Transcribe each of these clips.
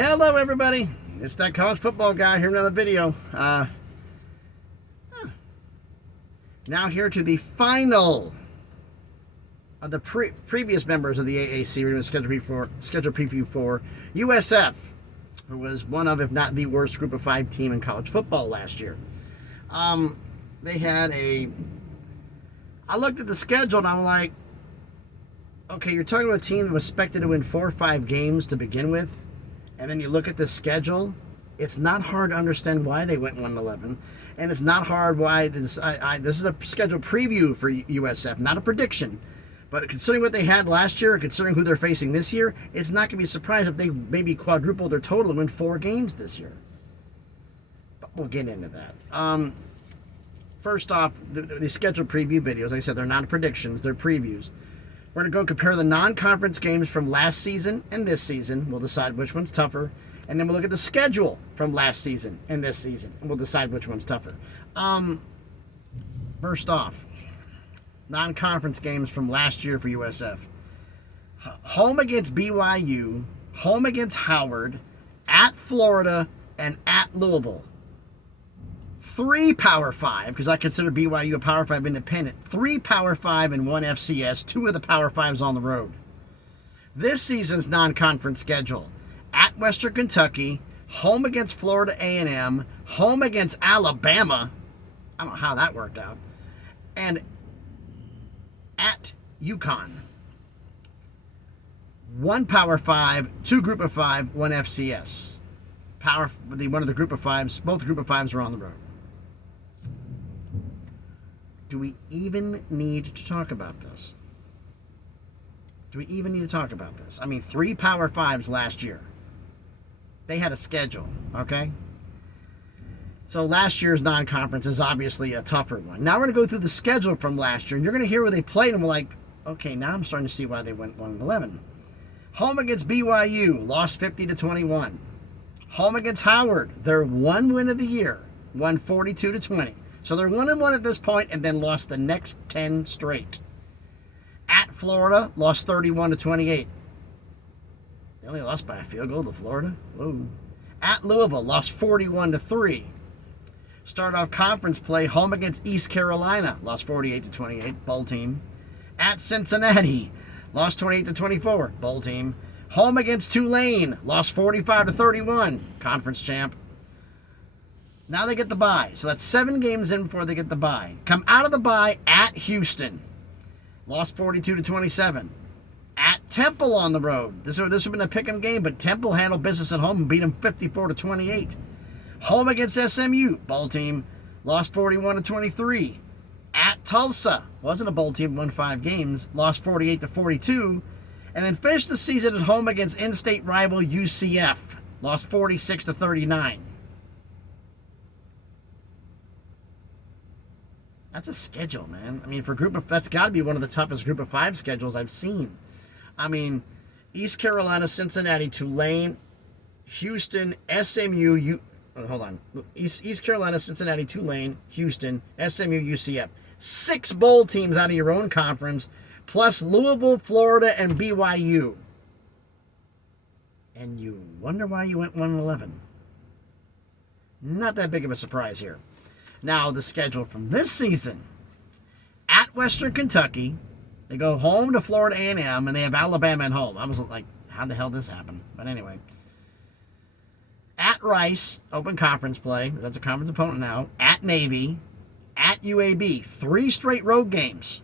Hello everybody, it's that college football guy here, another video. Now here to the final of the previous members of the AAC. We're doing a schedule preview for USF, who was one of, if not the worst group of 5 team in college football last year. They had I looked at the schedule and I'm like, okay, you're talking about a team that was expected to win 4 or 5 games to begin with, and then you look at the schedule. It's not hard to understand why they went 1-11, and it's not hard why this is a schedule preview for USF, not a prediction. But considering what they had last year, and considering who they're facing this year, it's not going to be a surprise if they maybe quadruple their total and win 4 games this year. But we'll get into that. First off, the schedule preview videos, like I said, they're not predictions, they're previews. We're going to go compare the non-conference games from last season and this season. We'll decide which one's tougher. And then we'll look at the schedule from last season and this season, and we'll decide which one's tougher. First off, non-conference games from last year for USF. Home against BYU, home against Howard, at Florida, and at Louisville. 3 Power 5, because I consider BYU a Power 5 independent. 3 Power 5 and 1 FCS, 2 of the Power 5s on the road. This season's non-conference schedule. At Western Kentucky, home against Florida A&M, home against Alabama. I don't know how that worked out. And at UConn. 1 Power 5, 2 Group of 5, 1 FCS. One of the Group of 5s, both Group of 5s are on the road. Do we even need to talk about this? Do we even need to talk about this? I mean, 3 Power 5s last year. They had a schedule, okay? So last year's non-conference is obviously a tougher one. Now we're going to go through the schedule from last year, and you're going to hear where they played, and we're like, okay, now I'm starting to see why they went 1-11. Home against BYU, lost 50-21. Home against Howard, their 1 win of the year, won 42-20. So they're 1-1 at this point, and then lost the next 10 straight. At Florida, lost 31-28. They only lost by a field goal to Florida. Whoa. At Louisville, lost 41-3. Start off conference play, home against East Carolina, lost 48-28, bowl team. At Cincinnati, lost 28-24, bowl team. Home against Tulane, lost 45-31, conference champ. Now they get the bye. So that's 7 games in before they get the bye. Come out of the bye at Houston. Lost 42-27. At Temple on the road. This would have been a pick 'em game, but Temple handled business at home and beat them 54-28. Home against SMU. Bowl team. Lost 41-23. At Tulsa. Wasn't a bowl team, won 5 games. Lost 48-42. And then finished the season at home against in-state rival UCF. Lost 46-39. That's a schedule, man. I mean, that's got to be one of the toughest Group of 5 schedules I've seen. I mean, East Carolina, Cincinnati, Tulane, Houston, SMU, East Carolina, Cincinnati, Tulane, Houston, SMU, UCF. 6 bowl teams out of your own conference, plus Louisville, Florida, and BYU. And you wonder why you went 1-11. Not that big of a surprise here. Now, the schedule from this season. At Western Kentucky, they go home to Florida A&M, and they have Alabama at home. I was like, how the hell did this happen? But anyway. At Rice, open conference play. That's a conference opponent now. At Navy. At UAB. 3 straight road games.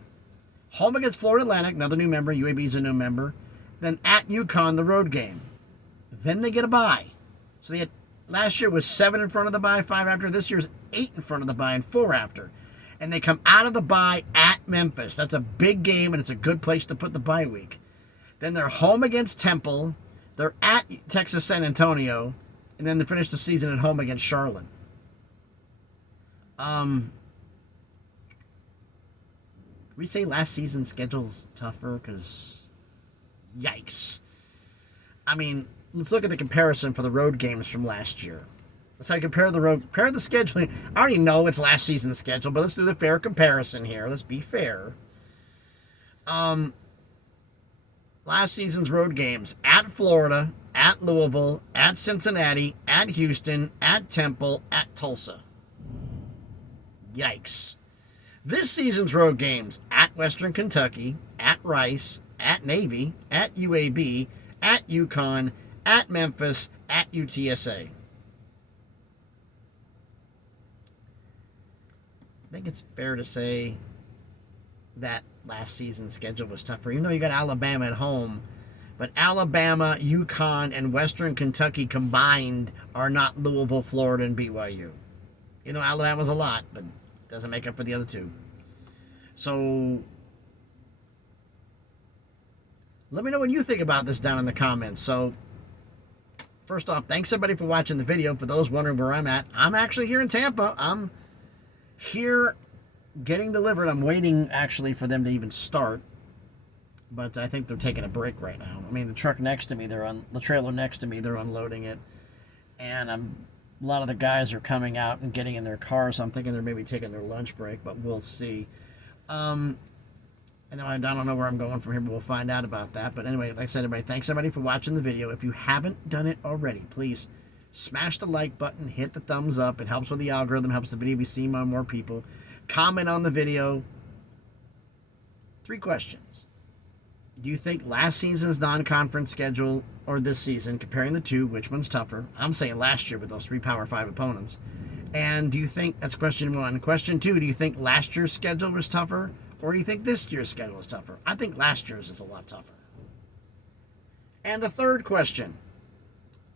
Home against Florida Atlantic, another new member. UAB is a new member. Then at UConn, the road game. Then they get a bye. So they had, last year was 7 in front of the bye, 5 after. This year's 8 in front of the bye and 4 after. And they come out of the bye at Memphis. That's a big game, and it's a good place to put the bye week. Then they're home against Temple. They're at Texas San Antonio. And then they finish the season at home against Charlotte. We say last season's schedule's tougher because, yikes. I mean, let's look at the comparison for the road games from last year. Let's compare the schedule. I already know it's last season's schedule, but let's do the fair comparison here. Let's be fair. Last season's road games at Florida, at Louisville, at Cincinnati, at Houston, at Temple, at Tulsa. Yikes. This season's road games at Western Kentucky, at Rice, at Navy, at UAB, at UConn, at Memphis, at UTSA. I think it's fair to say that last season's schedule was tougher. You know, you got Alabama at home, but Alabama, UConn, and Western Kentucky combined are not Louisville, Florida, and BYU. You know, Alabama's a lot, but doesn't make up for the other two. So let me know what you think about this down in the comments. So first off, thanks everybody for watching the video. For those wondering where I'm at, I'm actually here in Tampa. I'm here getting delivered. I'm waiting actually for them to even start, but I think they're taking a break right now. I mean, the truck next to me, the trailer next to me, they're unloading it, and a lot of the guys are coming out and getting in their cars. So I'm thinking they're maybe taking their lunch break, but we'll see. And then I don't know where I'm going from here, but we'll find out about that. But anyway, like I said, everybody, thanks everybody for watching the video. If you haven't done it already, please smash the like button, hit the thumbs up. It helps with the algorithm, helps the video be seen by more people. Comment on the video. 3 questions. Do you think last season's non-conference schedule or this season, comparing the two, which one's tougher? I'm saying last year with those 3 Power 5 opponents. And do you think, that's question 1. Question 2, do you think last year's schedule was tougher, or do you think this year's schedule is tougher? I think last year's is a lot tougher. And the 3rd question,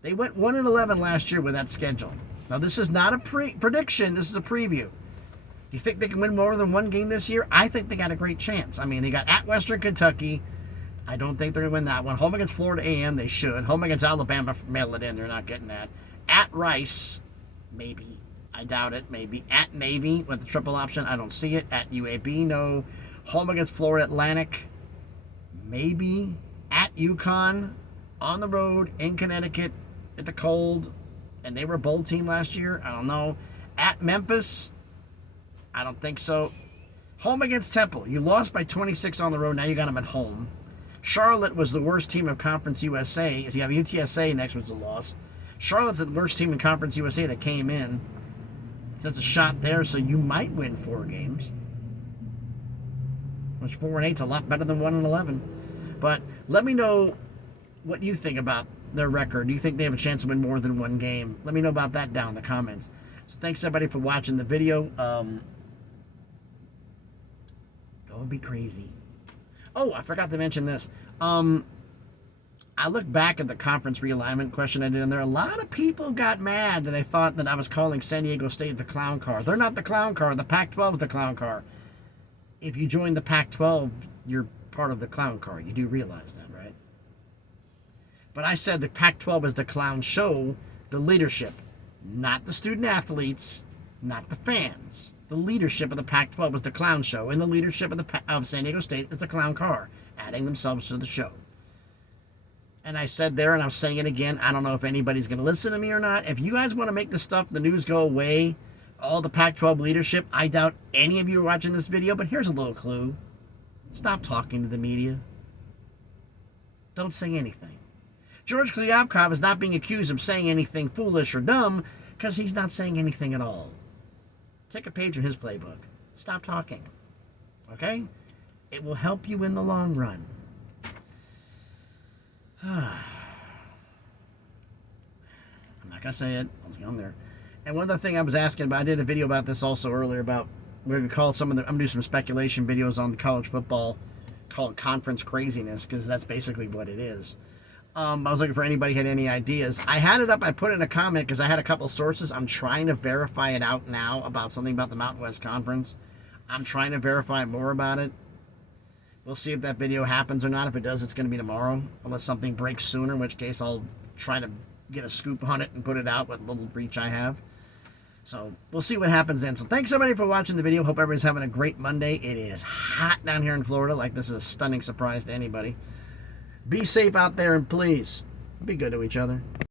they went 1-11 last year with that schedule. Now, this is not a prediction, this is a preview. Do you think they can win more than 1 game this year? I think they got a great chance. I mean, they got at Western Kentucky. I don't think they're going to win that one. Home against Florida A&M, they should. Home against Alabama, mail it in. They're not getting that. At Rice, maybe. I doubt it. Maybe. At Navy with the triple option, I don't see it. At UAB, no. Home against Florida Atlantic, maybe. At UConn, on the road, in Connecticut, at the cold. And they were a bowl team last year. I don't know. At Memphis, I don't think so. Home against Temple. You lost by 26 on the road. Now you got them at home. Charlotte was the worst team of Conference USA. You have UTSA next was a loss. Charlotte's the worst team in Conference USA that came in. That's a shot there, so you might win 4 games. Which 4-8 is a lot better than 1-11. But let me know what you think about their record. Do you think they have a chance to win more than 1 game? Let me know about that down in the comments. So thanks everybody for watching the video. Go and be crazy. Oh, I forgot to mention this. I look back at the conference realignment question I did, and there a lot of people got mad that I thought that I was calling San Diego State the clown car. They're not the clown car. The Pac-12 is the clown car. If you join the Pac-12, you're part of the clown car. You do realize that, right? But I said the Pac-12 is the clown show, the leadership, not the student athletes, not the fans. The leadership of the Pac-12 was the clown show, and the leadership of San Diego State is the clown car, adding themselves to the show. And I said there, and I'm saying it again, I don't know if anybody's going to listen to me or not. If you guys want to make this stuff, the news go away, all the Pac-12 leadership, I doubt any of you are watching this video, but here's a little clue. Stop talking to the media. Don't say anything. George Kliavkoff is not being accused of saying anything foolish or dumb because he's not saying anything at all. Take a page from his playbook. Stop talking. Okay? It will help you in the long run. I'm not going to say it. Let's get on there. And one other thing I was asking about, I did a video about this also earlier about, we're going to call some of the, I'm going to do some speculation videos on the college football called conference craziness, because that's basically what it is. I was looking for anybody who had any ideas. I had it up, I put it in a comment because I had a couple sources. I'm trying to verify it out now about something about the Mountain West Conference. I'm trying to verify more about it. We'll see if that video happens or not. If it does, it's going to be tomorrow, unless something breaks sooner, in which case I'll try to get a scoop on it and put it out with little reach I have. So we'll see what happens then. So thanks everybody for watching the video. Hope everybody's having a great Monday. It is hot down here in Florida. Like, this is a stunning surprise to anybody. Be safe out there, and please be good to each other.